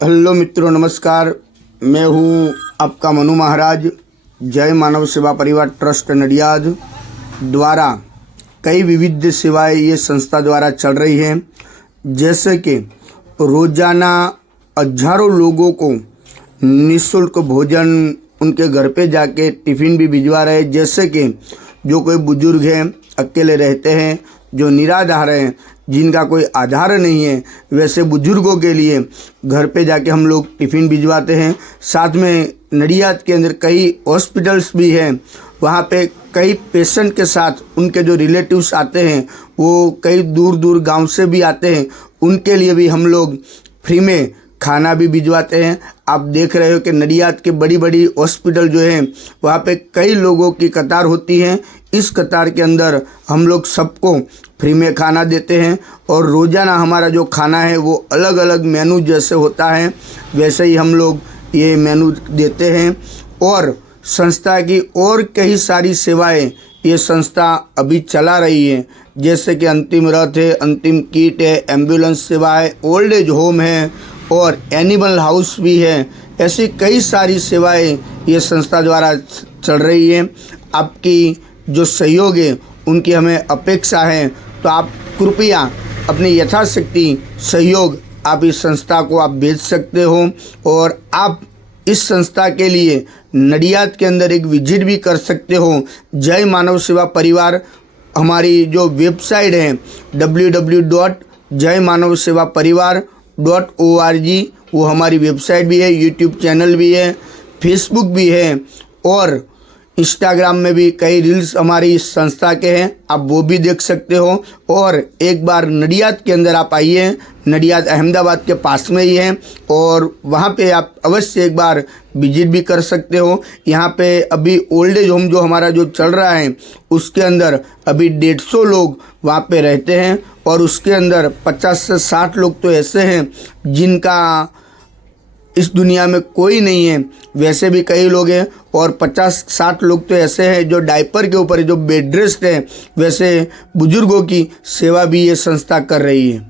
Hello मित्रों, नमस्कार। मैं हूं आपका मनु महाराज। जय मानव सेवा परिवार ट्रस्ट नडियाद द्वारा कई विविध सेवाएं ये संस्था द्वारा चल रही हैं, जैसे कि रोजाना हजारों लोगों को निःशुल्क भोजन उनके घर पे जाके टिफ़िन भी भिजवा रहे हैं। जैसे कि जो कोई बुजुर्ग हैं, अकेले रहते हैं, जो निराधार हैं, जिनका कोई आधार नहीं है, वैसे बुजुर्गों के लिए घर पे जाके हम लोग टिफ़िन भिजवाते हैं। साथ में नडियाद के अंदर कई हॉस्पिटल्स भी हैं, वहाँ पे कई पेशेंट के साथ उनके जो रिलेटिव्स आते हैं, वो कई दूर दूर गांव से भी आते हैं, उनके लिए भी हम लोग फ्री में खाना भी भिजवाते हैं। आप देख रहे हो कि नडियाद के बड़ी बड़ी हॉस्पिटल जो हैं, वहाँ पे कई लोगों की कतार होती है। इस कतार के अंदर हम लोग सबको फ्री में खाना देते हैं और रोज़ाना हमारा जो खाना है वो अलग अलग मेनू जैसे होता है वैसे ही हम लोग ये मेनू देते हैं। और संस्था की और कई सारी सेवाएं ये संस्था अभी चला रही है, जैसे कि अंतिम रथ है, अंतिम किट है, एम्बुलेंस सेवा है, ओल्ड एज होम है और एनिमल हाउस भी है। ऐसी कई सारी सेवाएं ये संस्था द्वारा चल रही है। आपकी जो सहयोग है उनकी हमें अपेक्षा है, तो आप कृपया अपनी यथाशक्ति सहयोग आप इस संस्था को आप भेज सकते हो। और आप इस संस्था के लिए नडियाद के अंदर एक विजिट भी कर सकते हो। जय मानव सेवा परिवार हमारी जो वेबसाइट है www.jaymanavsevaparivar.org, वो हमारी वेबसाइट भी है, यूट्यूब चैनल भी है, फेसबुक भी है और इंस्टाग्राम में भी कई रील्स हमारी इस संस्था के हैं, आप वो भी देख सकते हो। और एक बार नडियाद के अंदर आप आइए, नडियाद अहमदाबाद के पास में ही है और वहाँ पे आप अवश्य एक बार विजिट भी कर सकते हो। यहाँ पे अभी ओल्ड एज होम जो हमारा जो चल रहा है उसके अंदर अभी 150 लोग वहाँ पे रहते हैं और उसके अंदर 50 से 60 लोग तो ऐसे हैं जिनका इस दुनिया में कोई नहीं है, वैसे भी कई लोग हैं। और 50-60 लोग तो ऐसे हैं जो डायपर के ऊपर जो बेड रेस्ट है, वैसे बुजुर्गों की सेवा भी ये संस्था कर रही है।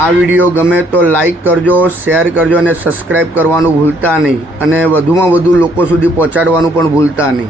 આ વિડીયો ગમે તો લાઈક કરજો, શેર કરજો અને સબસ્ક્રાઈબ કરવાનું ભૂલતા નહીં અને વધુમાં વધુ લોકો સુધી પહોંચાડવાનું પણ ભૂલતા નહીં।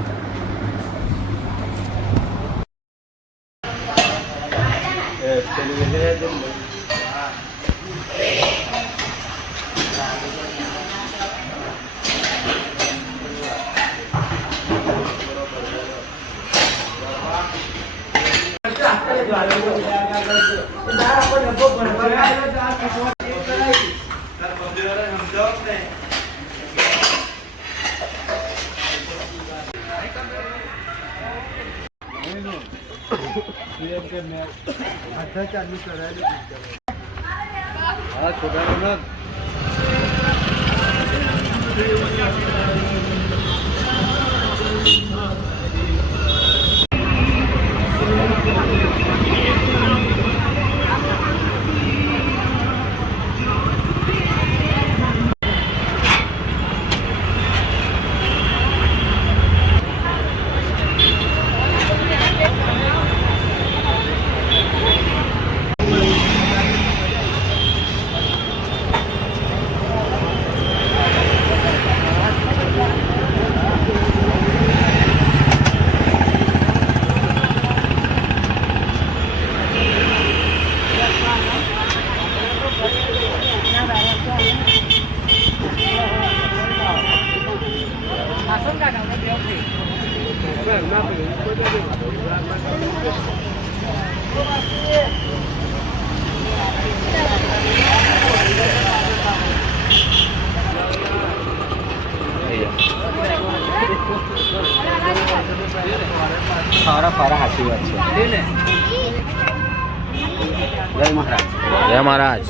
ખરા ખરા સાચી વાત છે. જય મહારાજ. જય મહારાજ.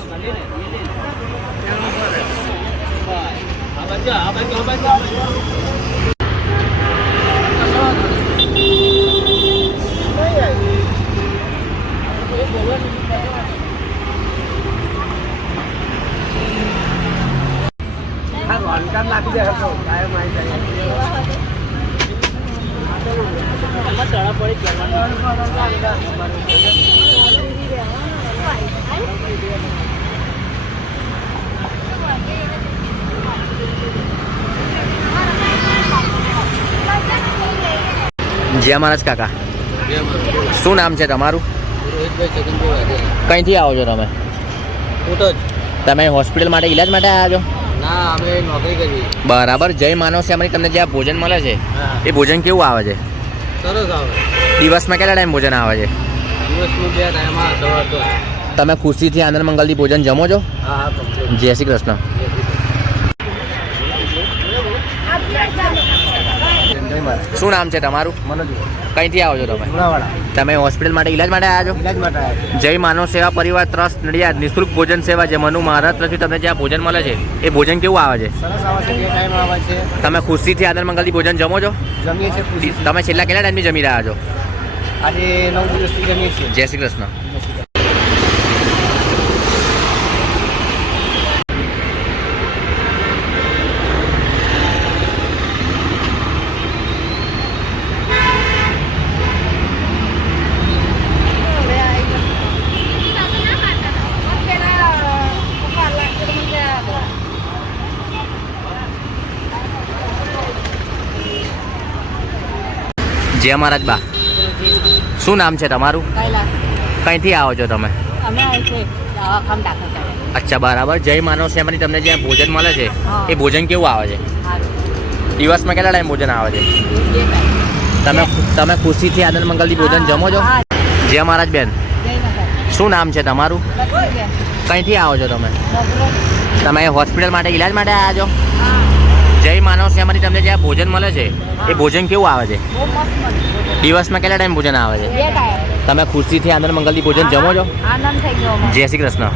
જય મહારાજ કાકા. શું નામ છે તમારું? કઈથી આવો છો તમે? તમે હોસ્પિટલ માટે ઈલાજ માટે આવ્યા છો? ના, અમે નોકરી કરી. બરાબર. જય માનવ સેવાની તમને જે આ ભોજન મળે છે એ ભોજન કેવું આવે છે? સરસ આવે. દિવસમાં કેટલા ટાઈમ ભોજન આવે છે? દિવસનું 2 ટાઈમ આવે, સવાર તો. તમે ખુશીથી આનંદ મંગલથી ભોજન જમો છો? હા હા. જય શ્રી કૃષ્ણ. શું નામ છે તમારું? મનોજ. કઈથી આવો છો તમે? ગુણાવાડા. તમે હોસ્પિટલ માટે ઈલાજ માટે આવ્યા છો? ઈલાજ માટે આવ્યા. જય માનવ સેવા પરિવાર ટ્રસ્ટ નડિયાદ નિઃશુલ્ક ભોજન સેવા જે મનુ મહારાજ તરફથી તમને જે આ ભોજન મળે છે એ ભોજન કેવું આવે છે? સરસ આવે છે. 2 ટાઈમ આવે છે. તમે ખુશીથી આનંદ મંગલથી ભોજન જમો છો? જમીએ છીએ ખુશી. તમે છેલ્લા કેટલા ટાઈમથી જમી રહ્યા છો? આજે 9 દિવસથી જમીએ છીએ. જય શ્રી કૃષ્ણ. જય મહારાજ બા. શું નામ છે તમારું? કઈથી આવો છો તમે? અચ્છા, બરાબર. જય માનવ સેવાની તમને જે ભોજન મળે છે એ ભોજન કેવું આવે છે? દિવસમાં કેટલા ટાઈમ ભોજન આવે છે? તમે ખુશીથી આનંદ મંગલથી ભોજન જમો છો? જય મહારાજ બેન. શું નામ છે તમારું? કઈથી આવો છો તમે? તમે હોસ્પિટલ માટે ઈલાજ માટે આવ્યા છો? જય માનવ સેવાની તમને જે આ ભોજન મળે છે એ ભોજન કેવું આવે છે? દિવસમાં કેટલા ટાઈમ ભોજન આવે છે? તમે ખુશીથી આનંદ મંગલથી ભોજન જમો છો? આનંદ થઈ ગયો. જય શ્રી કૃષ્ણ.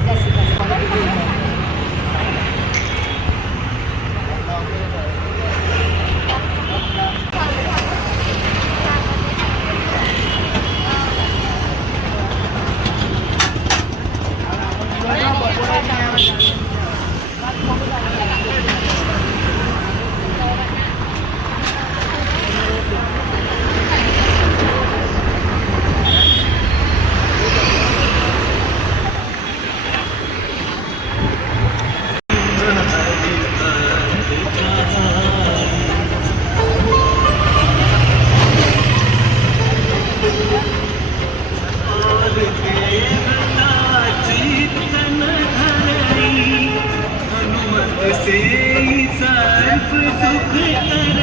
से सर्प दुख